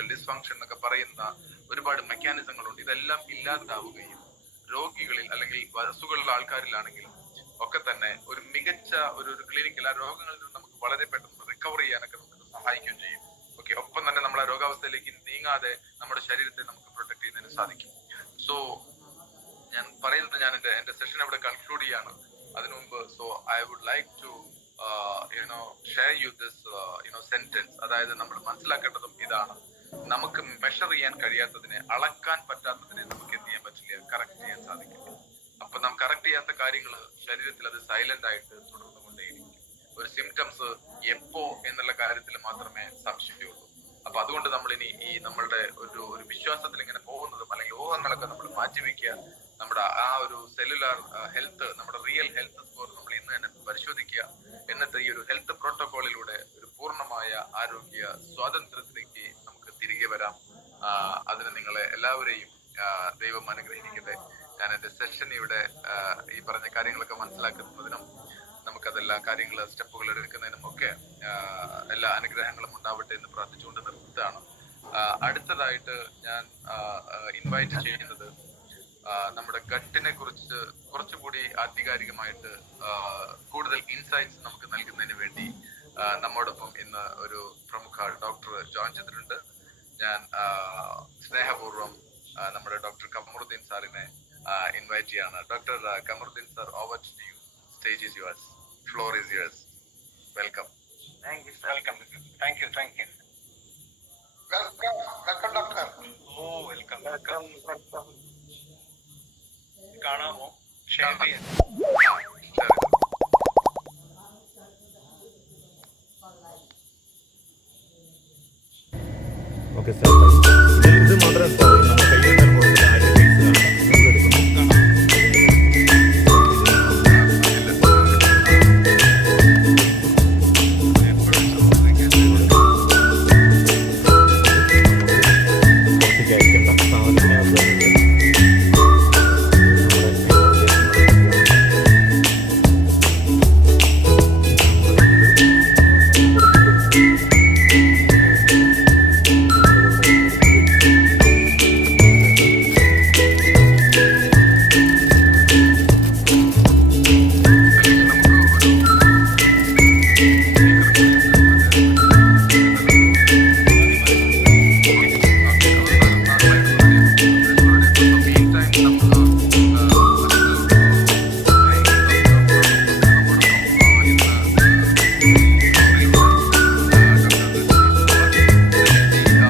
Mitochondrial dysfunction എന്നൊക്കെ പറയുന്ന ഒരുപാട് മെക്കാനിസങ്ങളുണ്ട്. ഇതെല്ലാം ഇല്ലാതാവുകയും രോഗികളിൽ അല്ലെങ്കിൽ അസുഖമുള്ള ആൾക്കാരിലാണെങ്കിലും ഒക്കെ തന്നെ ഒരു മികച്ച ഒരു ക്ലിനിക്കൽ ആ രോഗങ്ങളിൽ നിന്ന് നമുക്ക് വളരെ പെട്ടെന്ന് റിക്കവർ ചെയ്യാനൊക്കെ നമുക്ക് സഹായിക്കുകയും ചെയ്യും. ഓക്കെ, ഒപ്പം തന്നെ നമ്മൾ ആ രോഗാവസ്ഥയിലേക്ക് നീങ്ങാതെ നമ്മുടെ ശരീരത്തെ നമുക്ക് പ്രൊട്ടക്ട് ചെയ്യുന്നതിന് സാധിക്കും. സോ ഞാൻ പറയുന്നത്, ഞാൻ എന്റെ സെഷൻ ഇവിടെ കൺക്ലൂഡ് ചെയ്യാണ്. അതിനു മുമ്പ് I would like to share you this sentence. അതായത് നമ്മൾ മനസ്സിലാക്കേണ്ടതും ഇതാണ്: നമുക്ക് മെഷർ ചെയ്യാൻ കഴിയാത്തതിനെ, അളക്കാൻ പറ്റാത്തതിനെ നമുക്ക് എന്ത് ചെയ്യാൻ പറ്റില്ല, കറക്റ്റ് ചെയ്യാൻ സാധിക്കില്ല. അപ്പൊ നാം കറക്റ്റ് ചെയ്യാത്ത കാര്യങ്ങൾ ശരീരത്തിൽ അത് സൈലന്റ് ആയിട്ട് തുടർന്നുകൊണ്ടേയിരിക്കും. ഒരു സിംറ്റംസ് എപ്പോ എന്നുള്ള കാര്യത്തിൽ മാത്രമേ സംശയമുള്ളൂ. അപ്പൊ അതുകൊണ്ട് നമ്മൾ ഇനി ഈ നമ്മളുടെ ഒരു വിശ്വാസത്തിൽ ഇങ്ങനെ പോകുന്നതും അല്ലെങ്കിൽ ഊഹങ്ങളൊക്കെ നമ്മൾ മാറ്റിവെക്കുക. നമ്മുടെ ആ ഒരു സെല്ലുലാർ ഹെൽത്ത്, നമ്മുടെ റിയൽ ഹെൽത്ത് സ്കോർ നമ്മൾ ഇന്ന് തന്നെ പരിശോധിക്കുക. എന്നിട്ട് ഈ ഒരു ഹെൽത്ത് പ്രോട്ടോകോളിലൂടെ ഒരു പൂർണ്ണമായ ആരോഗ്യ സ്വാതന്ത്ര്യത്തിലേക്ക് നമുക്ക് തിരികെ വരാം. അതിന് നിങ്ങളെ എല്ലാവരെയും ദൈവം അനുഗ്രഹിക്കട്ടെ. ഞാൻ എന്റെ സെഷൻ ഇവിടെ ഈ പറഞ്ഞ കാര്യങ്ങളൊക്കെ മനസ്സിലാക്കുന്നതിനും നമുക്കതെല്ലാ സ്റ്റെപ്പുകൾ എടുക്കുന്നതിനും ഒക്കെ എല്ലാ അനുഗ്രഹങ്ങളും ഉണ്ടാവട്ടെ എന്ന് പ്രാർത്ഥിച്ചുകൊണ്ട് നിർത്തുകയാണ്. അടുത്തതായിട്ട് ഞാൻ ഇൻവൈറ്റ് ചെയ്യുന്നത് നമ്മുടെ ഗട്ടിനെ കുറിച്ച് കുറച്ചുകൂടി ആധികാരികമായിട്ട് കൂടുതൽ ഇൻസൈറ്റ്സ് നമുക്ക് നൽകുന്നതിന് വേണ്ടി നമ്മോടൊപ്പം ഇന്ന് ഒരു പ്രമുഖ ഡോക്ടർ ജോയിൻ ചെയ്തിട്ടുണ്ട്. ഞാൻ സ്നേഹപൂർവ്വം നമ്മുടെ ഡോക്ടർ കമറുദ്ദീൻ സാറിനെ ഇൻവൈറ്റ് ചെയ്യാണ്. Doctor Kamaruddin sir, over to you. Stage is yours, floor is yours. Welcome. Thank you, sir. Welcome. Thank you. Welcome, doctor. Oh, welcome. കാണാമോ? ഷെയർ ചെയ്യാം. ഓക്കെ സാർ, ഇത് മാത്രം